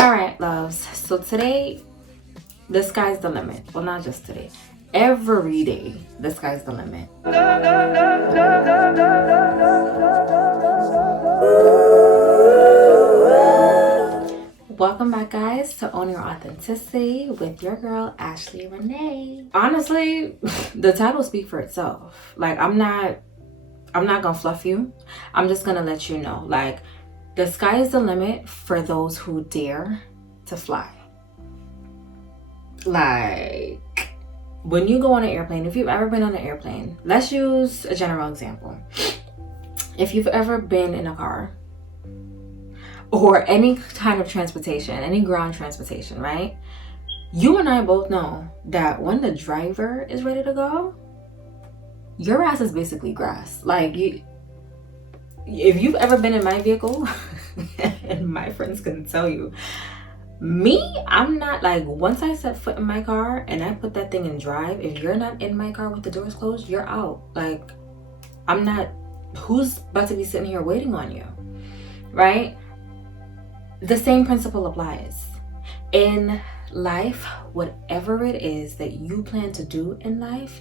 All right, loves. So today, the sky's the limit. Well, not just today. Every day, the sky's the limit. Welcome back, guys, to Own Your Authenticity with your girl, Ashley Renee. Honestly, the title speaks for itself. Like, I'm not gonna fluff you. I'm just gonna let you know, like, the sky is the limit for those who dare to fly. Like, when you go on an airplane, if you've ever been on an airplane, let's use a general example. If you've ever been in a car or any kind of transportation, any ground transportation, right? You and I both know that when the driver is ready to go, your ass is basically grass. Like, if you've ever been in my vehicle, and my friends can tell you, I'm not like, once I set foot in my car and I put that thing in drive, if you're not in my car with the doors closed, you're out. Like, I'm not, who's about to be sitting here waiting on you, right? The same principle applies. In life, whatever it is that you plan to do in life,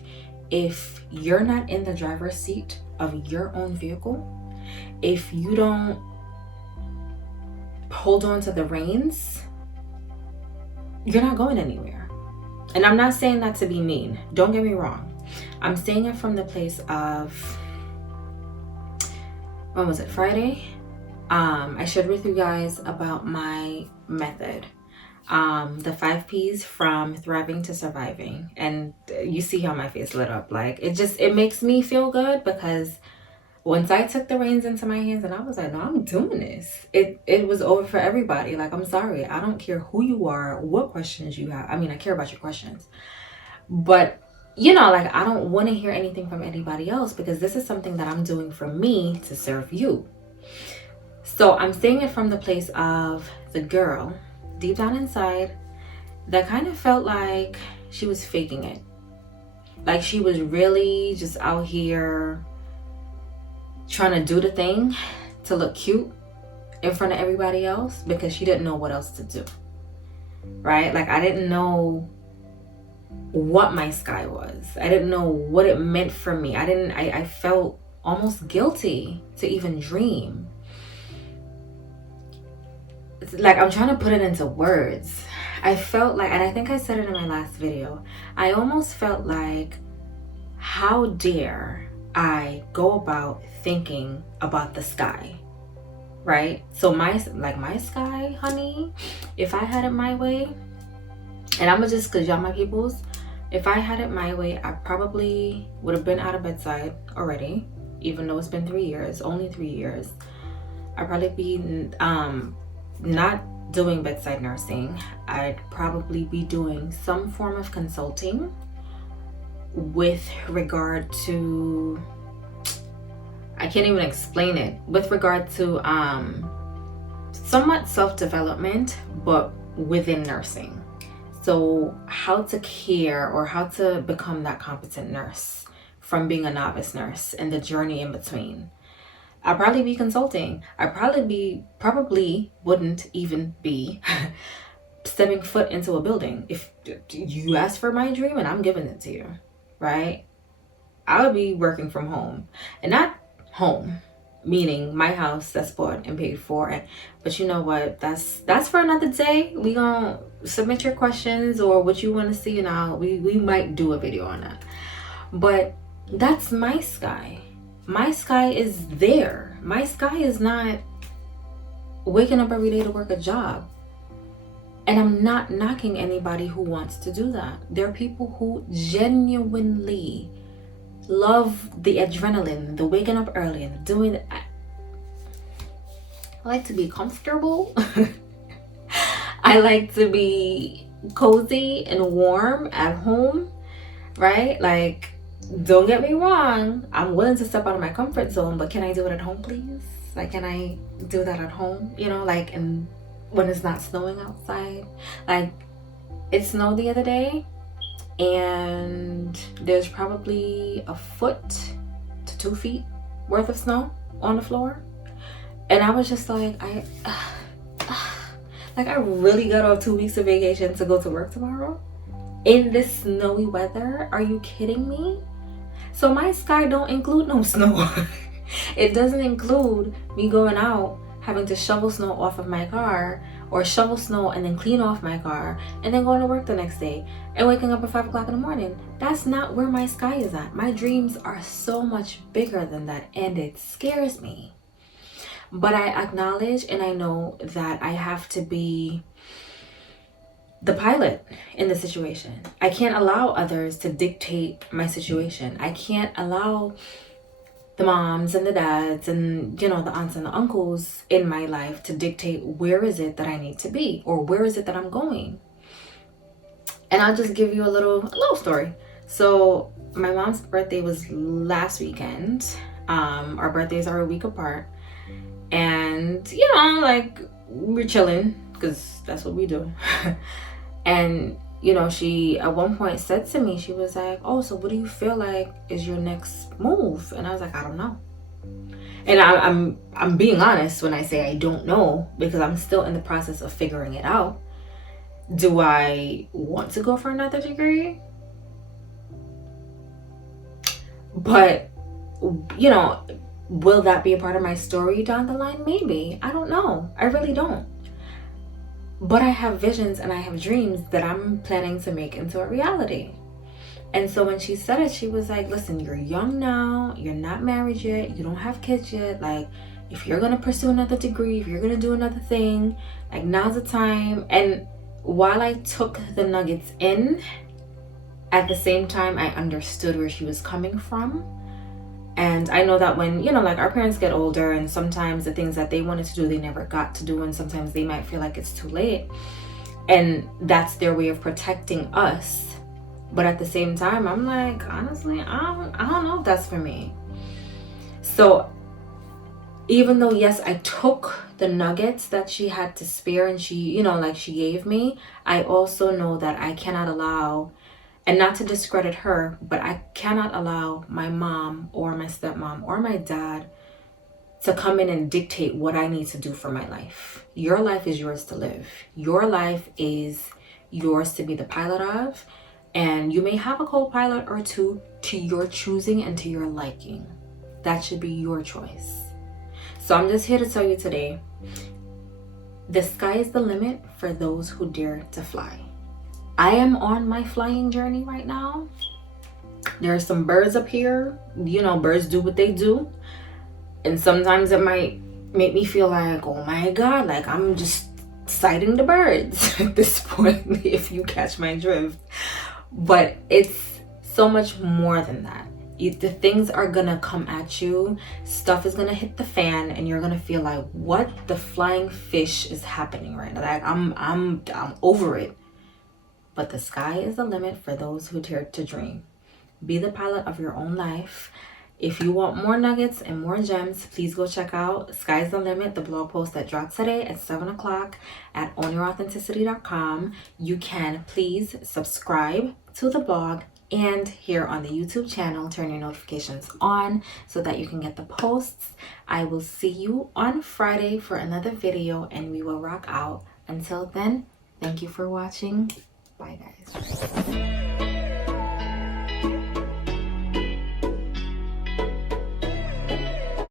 if you're not in the driver's seat of your own vehicle, if you don't hold on to the reins, you're not going anywhere. And I'm not saying that to be mean. Don't get me wrong. I'm saying it from the place of, when was it, Friday? I shared with you guys about my method. The 5 P's from thriving to surviving. And you see how my face lit up. Like, it makes me feel good, because once I took the reins into my hands and I was like, no, I'm doing this, it was over for everybody. Like, I'm sorry. I don't care who you are, what questions you have. I mean, I care about your questions. But, like, I don't want to hear anything from anybody else, because this is something that I'm doing for me to serve you. So I'm saying it from the place of the girl deep down inside that kind of felt like she was faking it. Like, she was really just out here trying to do the thing to look cute in front of everybody else, because she didn't know what else to do, right? Like, I didn't know what my sky was. I didn't know what it meant for me. I felt almost guilty to even dream. It's like, I'm trying to put it into words. I felt like, and I think I said it in my last video, I almost felt like, how dare I go about thinking about the sky, right? So my sky, honey, if I had it my way, and I'm just, because y'all my peoples, if I had it my way, I probably would have been out of bedside already, even though it's been 3 years, only 3 years. I'd probably be not doing bedside nursing. I'd probably be doing some form of consulting with regard to, I can't even explain it, with regard to somewhat self-development, but within nursing. So how to care, or how to become that competent nurse from being a novice nurse, and the journey in between. I'd probably be consulting. I probably wouldn't even be stepping foot into a building. If you ask for my dream and I'm giving it to you, right? I would be working from home, and not home, meaning my house that's bought and paid for. But you know what? That's for another day. We gonna submit your questions or what you want to see, and we might do a video on that. But that's my sky. My sky is there. My sky is not waking up every day to work a job. And I'm not knocking anybody who wants to do that. There are people who genuinely love the adrenaline, the waking up early and doing it. I like to be comfortable. I like to be cozy and warm at home, right? Like, don't get me wrong, I'm willing to step out of my comfort zone, but can I do it at home, please? Like, can I do that at home? Like, and when it's not snowing outside. Like, it snowed the other day, and there's probably 1 foot to 2 feet worth of snow on the floor, and I was just like, Like, I really got off 2 weeks of vacation to go to work tomorrow in this snowy weather. Are you kidding me? So my sky don't include no snow. It doesn't include me going out, having to shovel snow off of my car, or shovel snow and then clean off my car, and then going to work the next day and waking up at 5 o'clock in the morning. That's not where my sky is at. My dreams are so much bigger than that, and it scares me. But I acknowledge and I know that I have to be the pilot in the situation. I can't allow others to dictate my situation. I can't allow the moms and the dads and, you know, the aunts and the uncles in my life to dictate where is it that I need to be or where is it that I'm going. And I'll just give you a little story. So my mom's birthday was last weekend. Our birthdays are a week apart. And, you know, like, we're chilling because that's what we do. And, you know, she at one point said to me, she was like, oh, so what do you feel like is your next move? And I was like, I don't know. And I'm being honest when I say I don't know, because I'm still in the process of figuring it out. Do I want to go for another degree? But, you know, will that be a part of my story down the line? Maybe. I don't know. I really don't. But I have visions and I have dreams that I'm planning to make into a reality. And so when she said it, she was like, listen, you're young now. You're not married yet. You don't have kids yet. Like, if you're going to pursue another degree, if you're going to do another thing, like, now's the time. And while I took the nuggets in, at the same time, I understood where she was coming from. And I know that when, you know, like, our parents get older and sometimes the things that they wanted to do, they never got to do. And sometimes they might feel like it's too late. And that's their way of protecting us. But at the same time, I'm like, honestly, I don't know if that's for me. So even though, yes, I took the nuggets that she had to spare and she, you know, like, she gave me, I also know that I cannot allow, and not to discredit her, but I cannot allow my mom or my stepmom or my dad to come in and dictate what I need to do for my life. Your life is yours to live. Your life is yours to be the pilot of, and you may have a co-pilot or two to your choosing and to your liking. That should be your choice. So I'm just here to tell you today, the sky is the limit for those who dare to fly. I am on my flying journey right now. There are some birds up here. You know, birds do what they do. And sometimes it might make me feel like, oh my God, like, I'm just sighting the birds at this point, if you catch my drift. But it's so much more than that. The things are gonna come at you. Stuff is gonna hit the fan, and you're gonna feel like, what the flying fish is happening right now? Like, I'm over it. But the sky is the limit for those who dare to dream. Be the pilot of your own life. If you want more nuggets and more gems, please go check out Sky's the Limit, the blog post that dropped today at 7 o'clock at ownyouраuthenticity.com. You can please subscribe to the blog and here on the YouTube channel, turn your notifications on so that you can get the posts. I will see you on Friday for another video, and we will rock out. Until then, thank you for watching. Bye, guys.